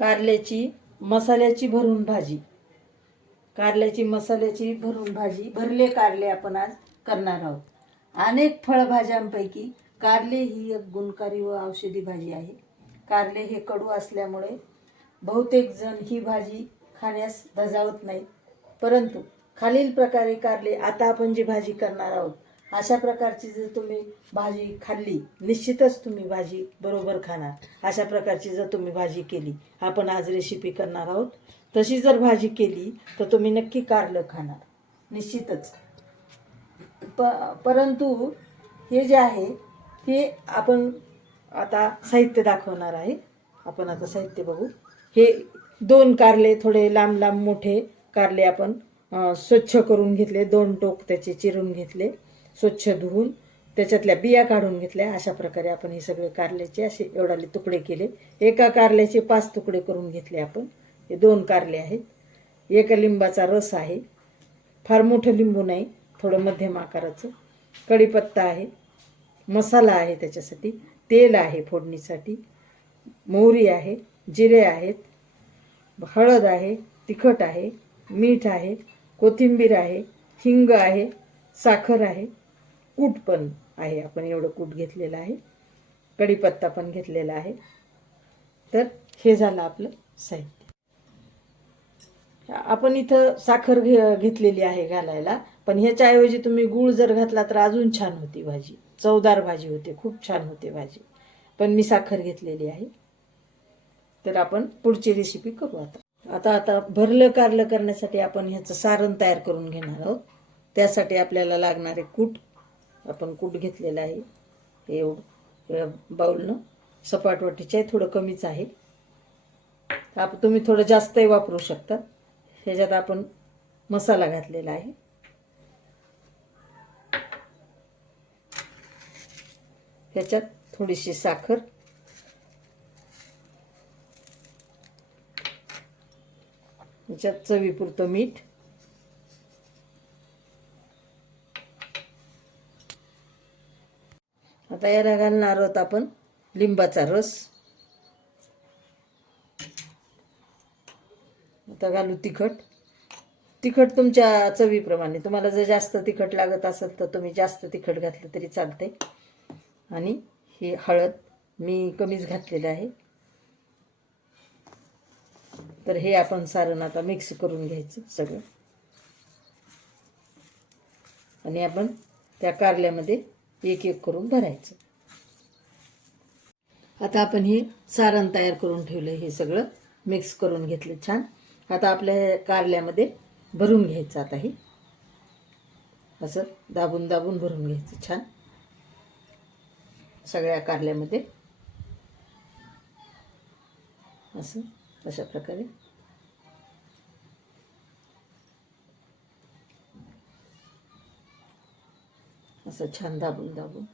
कारल्याची मसाल्याची भरून भाजी. कारल्याची मसाल्याची भरून भाजी, भरले कारले आपण आज करणार आहोत. अनेक फळभाज्यांपैकी कारले ही एक गुणकारी व औषधी भाजी आहे. कारले हे कडू असल्यामुळे बहुतेक जण ही भाजी खाण्यास धजावत नाही, परंतु खालील प्रकारे कारले, आता आपण जी भाजी करणार आहोत अशा प्रकारची जर तुम्ही भाजी खाल्ली, निश्चितच तुम्ही भाजी बरोबर खाणार. अशा प्रकारची जर तुम्ही भाजी केली, आपण आज रेसिपी करणार आहोत, तशी जर भाजी केली तर तुम्ही नक्की कारलं खाणार निश्चितच. परंतु हे जे आहे ते आपण आता साहित्य दाखवणार आहे. आपण आता साहित्य बघू. हे 2 कारले, थोडे लांब लांब मोठे कारले आपण स्वच्छ करून घेतले. 2 टोक त्याचे चिरून घेतले, स्वच्छ धुवून त्याच्यातल्या बिया काढून घेतल्या. अशा प्रकारे आपण हे सगळे कारल्याचे असे एवढाले तुकडे केले. एका कारल्याचे 5 तुकडे करून घेतले आपण. हे 2 कारले आहेत. एका लिंबाचा रस आहे, फार मोठं लिंबू नाही, थोडं मध्यम आकाराचं. कढीपत्ता आहे, मसाला आहे त्याच्यासाठी, तेल आहे फोडणीसाठी, मोहरी आहे, जिरे आहेत, हळद आहे, तिखट आहे, मीठ आहे, कोथिंबीर आहे, हिंग आहे, साखर आहे, कूट पण आहे. आपण एवढं कूट घेतलेलं आहे. कढीपत्ता पण घेतलेला आहे. तर हे झालं आपलं साहित्य. आपण इथं साखर घेतलेली आहे घालायला, पण ह्याच्याऐवजी तुम्ही गूळ जर घातला तर अजून छान होती भाजी, चवदार भाजी होते, खूप छान होते भाजी. पण मी साखर घेतलेली आहे. तर आपण पुढची रेसिपी करू आता भरलं कारलं करण्यासाठी आपण ह्याचं सारण तयार करून घेणार आहोत. त्यासाठी आपल्याला लागणारे कूट, आपण कूट घेतलेलं आहे एवढं बाउलनं. सपाट वाटीचे थोडं कमीच आहे, तुम्ही थोडं जास्तही वापरू शकता. ह्याच्यात आपण मसाला घातलेला आहे. ह्याच्यात थोडीशी साखर, ह्याच्यात चवीपुरतं मीठ, आता याला घालणार आहोत आपण लिंबाचा रस. आता घालू तिखट. तिखट तुमच्या चवीप्रमाणे, तुम्हाला जर जास्त तिखट लागत असेल तर तुम्ही जास्त तिखट घातलं तरी चालतंय. आणि ही हळद मी कमीच घातलेलं आहे. तर हे आपण सारण आता मिक्स करून घ्यायचं सगळं, आणि आपण त्या कारल्यामध्ये एक एक करून भरायचं. आता आपण हे सारण तयार करून ठेवलं, हे सगळं मिक्स करून घेतलं छान. आता आपल्या कारल्यामध्ये भरून घ्यायचं. आता हे असं दाबून दाबून भरून घ्यायचं छान सगळ्या कारल्यामध्ये, असं अशा प्रकारे. असं छान दाबून दाबून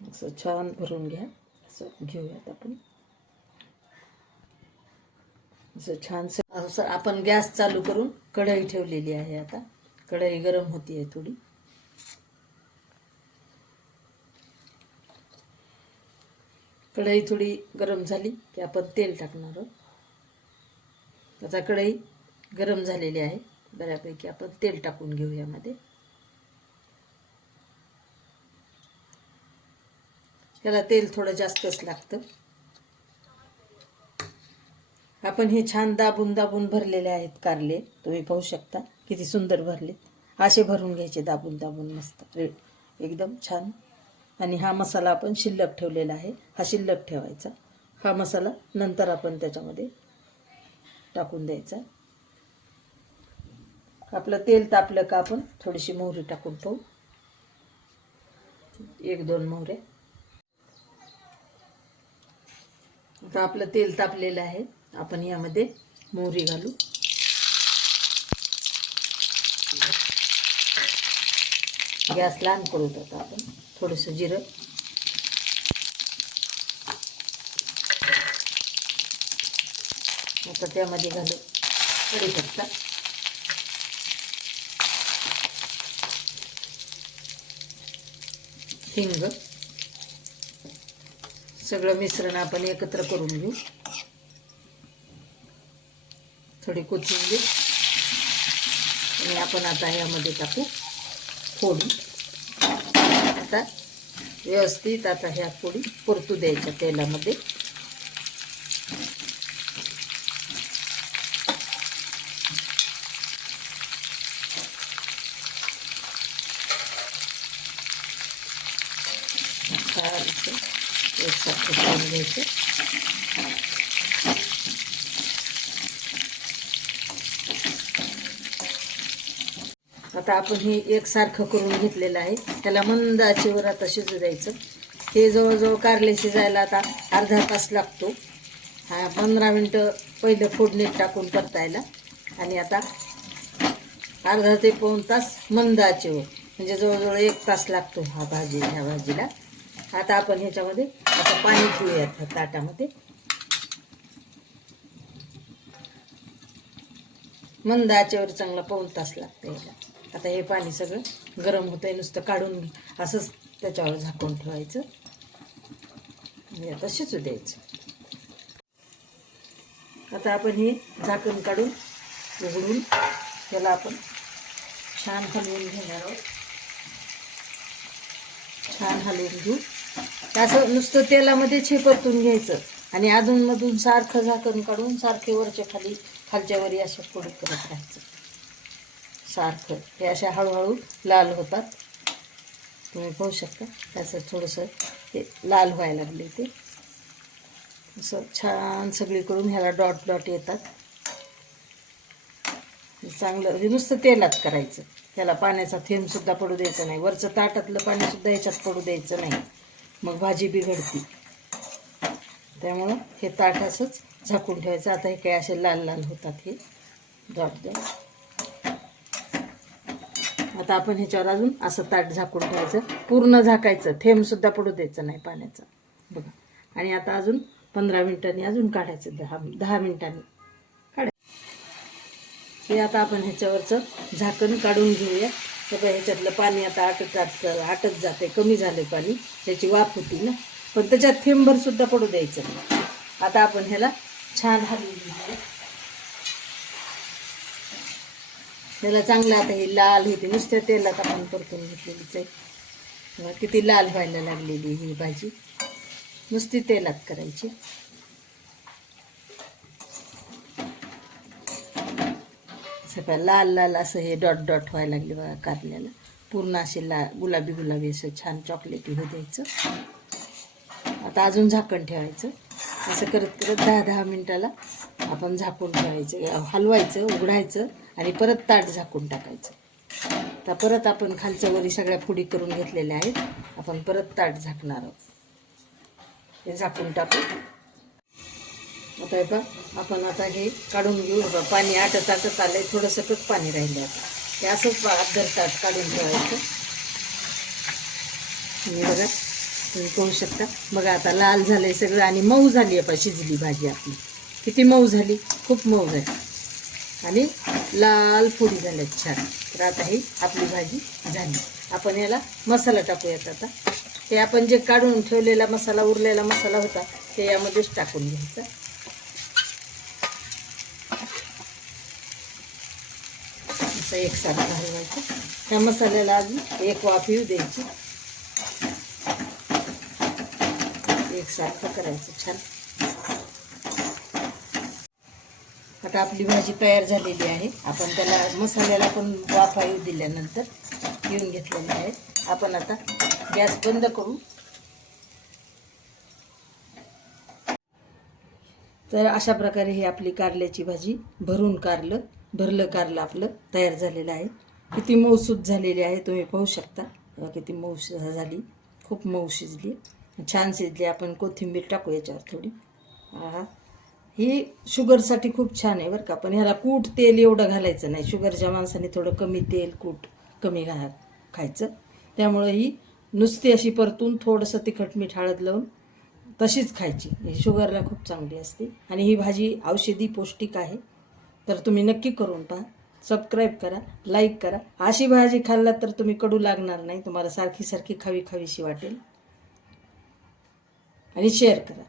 असं छान भरून घ्या. असं घेऊयात आपण, असं छानसं. असं आपण गॅस चालू करून कढई ठेवलेली आहे. आता कढई गरम होती आहे थोडी. कढई थोडी गरम झाली की आपण तेल टाकणार आहोत. आता कढई गरम झालेली आहे बऱ्यापैकी, आपण तेल टाकून घेऊ यामध्ये. याला तेल थोडं जास्तच लागतं. आपण हे छान दाबून दाबून भरलेले आहेत कारले, तुम्ही पाहू शकता किती सुंदर भरले. असे भरून घ्यायचे दाबून दाबून, मस्त एकदम छान. आणि हा मसाला आपण शिल्लक ठेवलेला आहे, हा शिल्लक ठेवायचा. हा मसाला नंतर आपण त्याच्यामध्ये टाकून द्यायचा. आपलं तेल तापलं का आपण थोडीशी मोहरी टाकून पाहू, 1-2 मोहऱ्या. आता आपलं तेल तापलेलं आहे, आपण यामध्ये मोहरी घालू. गॅस लहान करूत. आता आपण थोडंसं जिरं, आता त्यामध्ये घालू कढीपत्ता, हिंग, सगळं मिश्रण आपण एकत्र करून घेऊ. थोडी कोथिंबीर आणि आपण आता ह्यामध्ये टाकू फोडी. आता व्यवस्थित आता ह्या फोडी परतू द्यायच्या तेलामध्ये. एकसारखं करून घ्यायचं. आता आपण हे एकसारखं करून घेतलेलं आहे. त्याला मंद आचेवर आता शिजू द्यायचं. हे जवळजवळ कारले शिजायला आता अर्धा तास लागतो. 15 मिनटं पहिलं फोडणीत टाकून परतायला आणि आता अर्धा ते पाऊण तास मंद आचेवर, म्हणजे जवळजवळ 1 तास लागतो ह्या भाजीला. आता आपण ह्याच्यामध्ये असं पाणी ठेवूयात ताटामध्ये. मंद आचेवर चांगला पाऊण तास लागतं याला. आता हे पाणी सगळं गरम होतंय, नुसतं काढून असंच त्याच्यावर झाकून ठेवायचं आणि आता शिजू द्यायचं. आता आपण हे झाकण काढून उघडून त्याला आपण छान हलवून घेणार आहोत. छान हलवून घेऊ. असं नुसतं तेलामध्ये परतून घ्यायचं आणि अधूनमधून सारखं झाकण काढून सारखे वरच्या खाली खालच्या वरी अशा फोडी करत राहायचं सारखं. हे अशा हळूहळू लाल होतात, तुम्ही पाहू शकता. त्याचं थोडंसं ते लाल व्हायला लागले. ते असं छान सगळीकडून ह्याला डॉट डॉट येतात. चांगलं हे नुसतं तेलात करायचं. त्याला पाण्याचा थेंबसुद्धा पडू द्यायचा नाही. वरचं ताटातलं पाणीसुद्धा याच्यात पडू द्यायचं नाही, मग भाजी बिघडती. त्यामुळं हे ताट असंच झाकून ठेवायचं. आता हे काय असे लाल लाल होतात हे डॉट डॉट. आता आपण ह्याच्यावर अजून असं ताट झाकून ठेवायचं, पूर्ण झाकायचं, थेंबसुद्धा पडू द्यायचं नाही पाण्याचा बघा. आणि आता अजून 15 मिनिटांनी अजून काढायचं. 10 मिनिटांनी काढायचं. हे आता आपण ह्याच्यावरचं झाकण काढून घेऊया. सगळं ह्याच्यातलं पाणी आता आटत जाते, कमी झालं पाणी, त्याची वाफ होती ना, पण त्याच्यात थेंबभरसुद्धा पडू द्यायचं. आता आपण ह्याला छान हलवून घेऊया. त्याला चांगलं आता हे लाल होते. नुसत्या तेलात आपण परतून घेतलेलीच आहे. किती लाल व्हायला लागलेली ही भाजी. नुसती तेलात करायची. सगळं लाल लाल असं हे डॉट डॉट व्हायला लागले बघा कारल्याला. पूर्ण असे गुलाबी गुलाबी असं छान चॉकलेटी होऊ द्यायचं. आता अजून झाकण ठेवायचं. असं करत करत 10-10 मिनिटाला आपण झाकून ठेवायचं, हलवायचं, उघडायचं आणि परत ताट झाकून टाकायचं. आता परत आपण खालच्या वरी सगळ्या फोडी करून घेतलेल्या आहेत. आपण परत ताट झाकणार आहोत. हे झाकून टाकू. आता हे बघ, आपण आता हे काढून घेऊ. पाणी आटत आलंय, थोडंसं पाणी राहिलं. आता हे असंच अर्धर ताट काढून ठेवायचं. आणि बघा तुम्ही पाहू शकता बघा, आता लाल झालंय सगळं आणि मऊ झाली आहे. शिजली भाजी आपली. किती मऊ झाली, खूप मऊ झाली आणि लाल फोडी झाल्यात छान. तर आता ही आपली भाजी झाली. आपण याला मसाला टाकूयात. आता हे आपण जे काढून ठेवलेला मसाला, उरलेला मसाला होता, ते यामध्येच टाकून घ्यायचा. असं एकसारखं हलवायचं. त्या मसाल्याला अजून एक वाफ येऊ द्यायची. एकसारखं करायचं छान. आता आपली भाजी तयार झालेली आहे. आपण त्याला मसाल्याला पण वाफा येऊ दिल्यानंतर येऊन घेतलेले आहे. आपण आता गॅस बंद करू. तर अशा प्रकारे ही आपली कारल्याची भाजी, भरलं कारलं आपलं तयार झालेलं आहे. किती मऊसूत झालेली आहे तुम्ही पाहू शकता. किती मऊ झाली, खूप मऊ शिजली, छान शिजली. आपण कोथिंबीर टाकू याच्यावर थोडी. ही शुगरसाठी खूप छान आहे बरं का. पण ह्याला कूट तेल एवढं घालायचं नाही. शुगरच्या माणसाने थोडं कमी तेल कूट कमी खायचं. त्यामुळं ही नुसती अशी परतून थोडंसं तिखट मीठ हळद लावून तशीच खायची. ही शुगरला खूप चांगली असते आणि ही भाजी औषधी पौष्टिक आहे. तर तुम्ही नक्की करून पहा. सबस्क्राईब करा, लाईक करा. अशी भाजी खाल्ला तर तुम्ही कडू लागणार नाही, तुम्हाला सारखी सारखी खावी खावीशी वाटेल. आणि शेअर करा.